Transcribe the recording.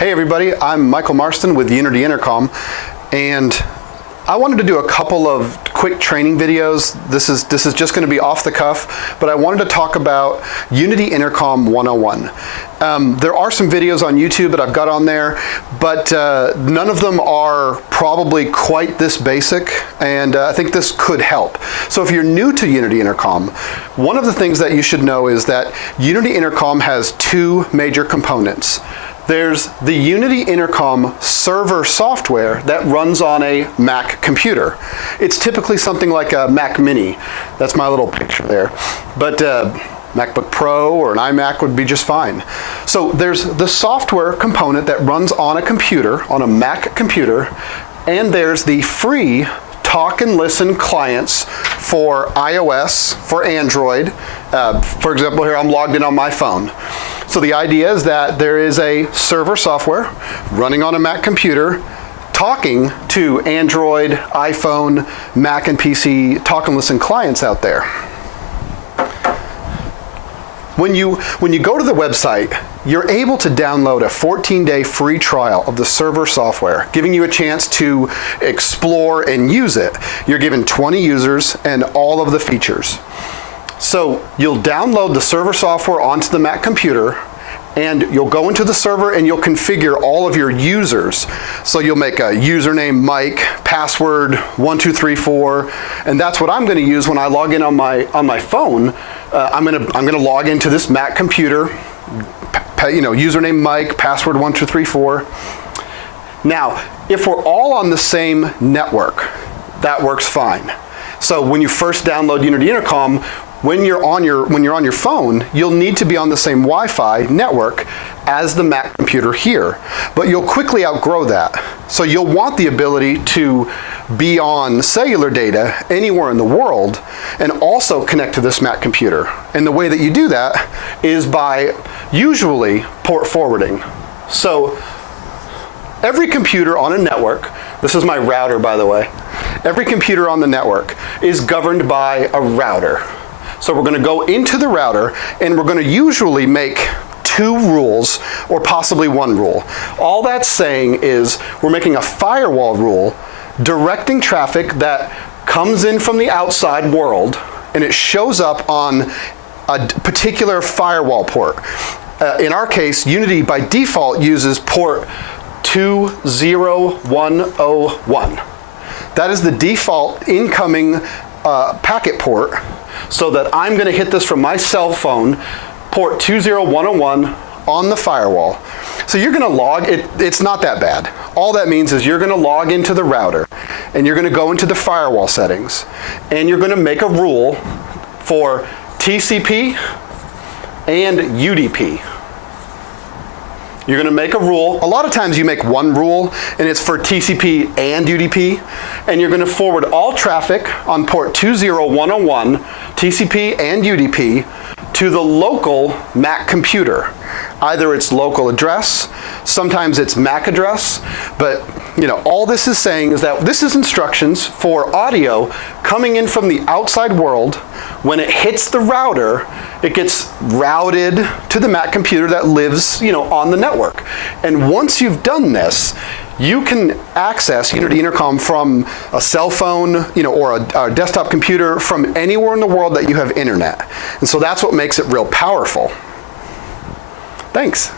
Hey everybody, I'm Michael Marston with Unity Intercom, and I wanted to do a couple of quick training videos. This is just going to be off the cuff, but I wanted to talk about Unity Intercom 101. There are some videos on YouTube that I've got on there, but none of them are probably quite this basic, and I think this could help. So if you're new to Unity Intercom, one of the things that you should know is that Unity Intercom has two major components. There's the Unity Intercom server software that runs on a Mac computer. It's typically something like a Mac Mini. That's my little picture there. But MacBook Pro or an iMac would be just fine. So there's the software component that runs on a computer, on a Mac computer, and there's the free talk and listen clients for iOS, for Android. For example, here I'm logged in on my phone. So the idea is that there is a server software running on a Mac computer talking to Android, iPhone, Mac and PC talk and listen clients out there. When you go to the website, you're able to download a 14-day free trial of the server software, giving you a chance to explore and use it. You're given 20 users and all of the features. So you'll download the server software onto the Mac computer, and you'll go into the server and you'll configure all of your users. So you'll make a username Mike, password 1234, and that's what I'm going to use when I log in on my phone. I'm going to log into this Mac computer, username Mike, password 1234. Now, if we're all on the same network, that works fine. So when you first download Unity Intercom, when you're on your phone, you'll need to be on the same Wi-Fi network as the Mac computer here. But you'll quickly outgrow that. So you'll want the ability to be on cellular data anywhere in the world and also connect to this Mac computer. And the way that you do that is by usually port forwarding. So every computer on a network, this is my router by the way, every computer on the network is governed by a router. So we're going to go into the router and we're going to usually make two rules or possibly one rule. All that's saying is we're making a firewall rule directing traffic that comes in from the outside world and it shows up on a particular firewall port. In our case, Unity by default uses port 20101. That is the default incoming packet port, so that I'm going to hit this from my cell phone, port 20101 on the firewall. So you're going to log, it's not that bad. All that means is you're going to log into the router and you're going to go into the firewall settings and you're going to make a rule for TCP and UDP. You're going to make a rule. A lot of times you make one rule and it's for TCP and UDP, and you're going to forward all traffic on port 20101, TCP and UDP, to the local Mac computer. Either it's local address, sometimes it's MAC address, but all this is saying is that this is instructions for audio coming in from the outside world. When it hits the router, it gets routed to the Mac computer that lives, on the network. And once you've done this, you can access Unity Intercom from a cell phone, or a desktop computer from anywhere in the world that you have internet. And so that's what makes it real powerful. Thanks.